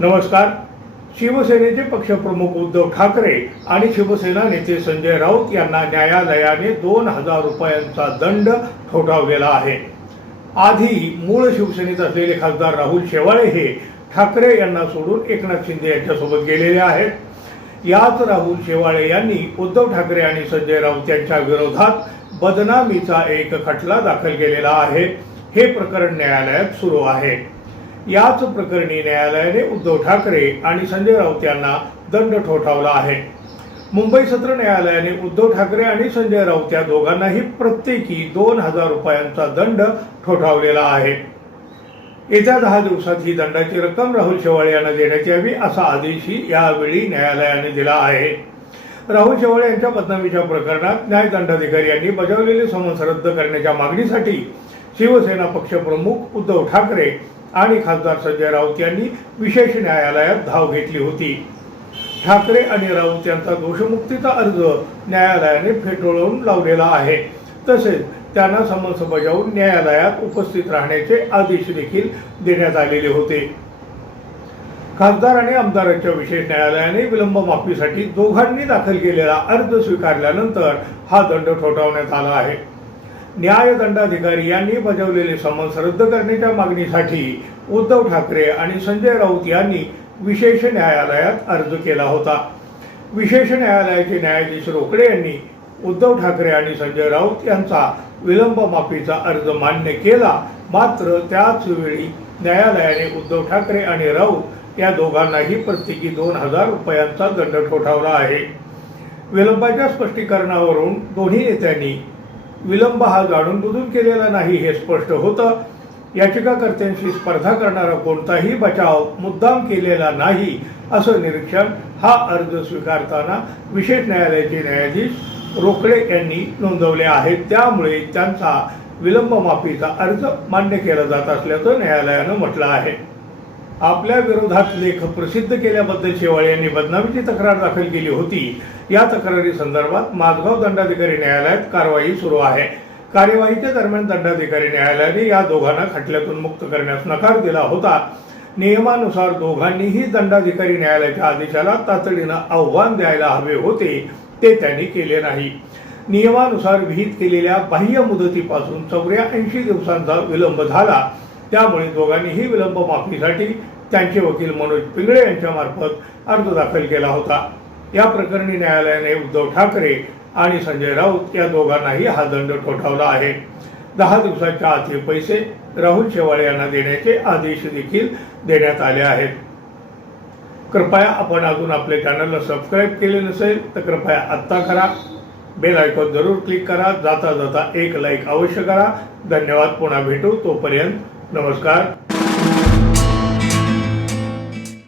नमस्कार. शिवसेनेचे पक्षप्रमुख उद्धव ठाकरे आणि शिवसेना नेते संजय राऊत यांना न्यायालयाने दोन हजार रुपयांचा दंड ठोठावलेला आहे. आधी मूळ शिवसेनेत असलेले खासदार राहुल शेवाळे हे ठाकरे यांना सोडून एकनाथ शिंदे यांच्यासोबत गेलेले आहेत. याच राहुल शेवाळे यांनी उद्धव ठाकरे आणि संजय राऊत यांच्या विरोधात बदनामीचा एक खटला दाखल केलेला आहे. हे प्रकरण न्यायालयात सुरू आहे. याच प्रकरणी न्यायालयाने उद्धव ठाकरे आणि संजय राऊत यांना दंड ठोठावला आहे. मुंबई सत्र न्यायालयाने उद्धव ठाकरे आणि संजय राऊत या दोघांनाही प्रत्येकी दोन हजार रुपयांचा दंड ठोठावलेला आहे. येत्या दहा दिवसात ही दंडाची रक्कम राहुल शेवाळे यांना देण्यात यावी असा आदेशही यावेळी न्यायालयाने दिला आहे. राहुल शेवाळे यांच्या बदनामीच्या प्रकरणात न्यायदंडाधिकारी यांनी बजावलेले समन्स रद्द करण्याच्या मागणीसाठी शिवसेना पक्षप्रमुख उद्धव ठाकरे आणि खासदार संजय राऊत यांनी विशेष न्यायालयात धाव घेतली होती. ठाकरे आणि राऊत यांचा दोषमुक्तीचा अर्ज न्यायालयाने फेटाळून लावलेला आहे. तसेच त्यांना समन्स बजावून न्यायालयात उपस्थित राहण्याचे आदेश देखील देण्यात आलेले होते. खासदार आणि आमदारांच्या विशेष न्यायालयाने विलंब माफीसाठी दोघांनी दाखल केलेला अर्ज स्वीकारल्यानंतर हा दंड ठोठावण्यात आला आहे. न्यायदंडाधिकारी यांनी बजावलेले समन्स रद्द करण्याच्या मागणीसाठी उद्धव ठाकरे आणि संजय राऊत यांनी विशेष न्यायालयात अर्ज केला होता. विशेष न्यायालयाचे न्यायाधीश रोकडे यांनी उद्धव ठाकरे आणि संजय राऊत यांचा विलंब माफीचा अर्ज मान्य केला. मात्र त्याच वेळी न्यायालयाने उद्धव ठाकरे आणि राऊत या दोघांनाही प्रत्येकी दोन हजार रुपयांचा दंड ठोठावला आहे. विलंबाच्या स्पष्टीकरणावरून दोन्ही नेत्यांनी विलंब हा जाणून बुजून केलेला नाही हे स्पष्ट होतं. याचिकाकर्त्यांशी स्पर्धा करणारा कोणताही बचाव मुद्दाम केलेला नाही असं निरीक्षण हा अर्ज स्वीकारताना विशेष न्यायालयाचे न्यायाधीश रोकडे यांनी नोंदवले आहेत. त्यामुळे त्यांचा विलंब माफीचा अर्ज मान्य केला जात असल्याचं न्यायालयानं म्हटलं आहे. आपल्या विरोधात लेख प्रसिद्ध केल्याबद्दल शेवाळे यांनी बदनामीची तक्रार दाखल केली होती. या तक्रारी संदर्भात माझगाव दंडाधिकारी न्यायालयात कारवाई सुरू आहे. कार्यवाहीच्या दरम्यान दंडाधिकारी न्यायालयाने या दोघांना खटल्यातून मुक्त करण्यास नकार दिला होता. नियमानुसार दोघांनीही दंडाधिकारी न्यायालयाच्या आदेशाला तातडीनं आव्हान द्यायला हवे होते ते त्यांनी केले नाही. नियमानुसार विहित केलेल्या बाह्य मुदतीपासून चौऱ्याऐंशी दिवसांचा विलंब झाला. त्यामुळे दोघांनीही विलंब माफीसाठी त्यांचे वकील मनोज पिंगळे यांच्यामार्फत अर्ज दाखल केला होता. या प्रकरणी न्यायालयाने उद्धव ठाकरे आणि संजय राऊत या दोघांनाही हा दंड ठोठावला आहे. दहा दिवसाच्या आतले पैसे राहुल शेवाळे यांना देण्याचे आदेश देखील देण्यात आले आहेत. कृपया आपण अजून आपले चॅनलला सबस्क्राईब केले नसेल तर कृपया आत्ता करा. बेल आयकॉन जरूर क्लिक करा. जाता जाता एक लाईक अवश्य करा. धन्यवाद. पुन्हा भेटू तोपर्यंत नमस्कार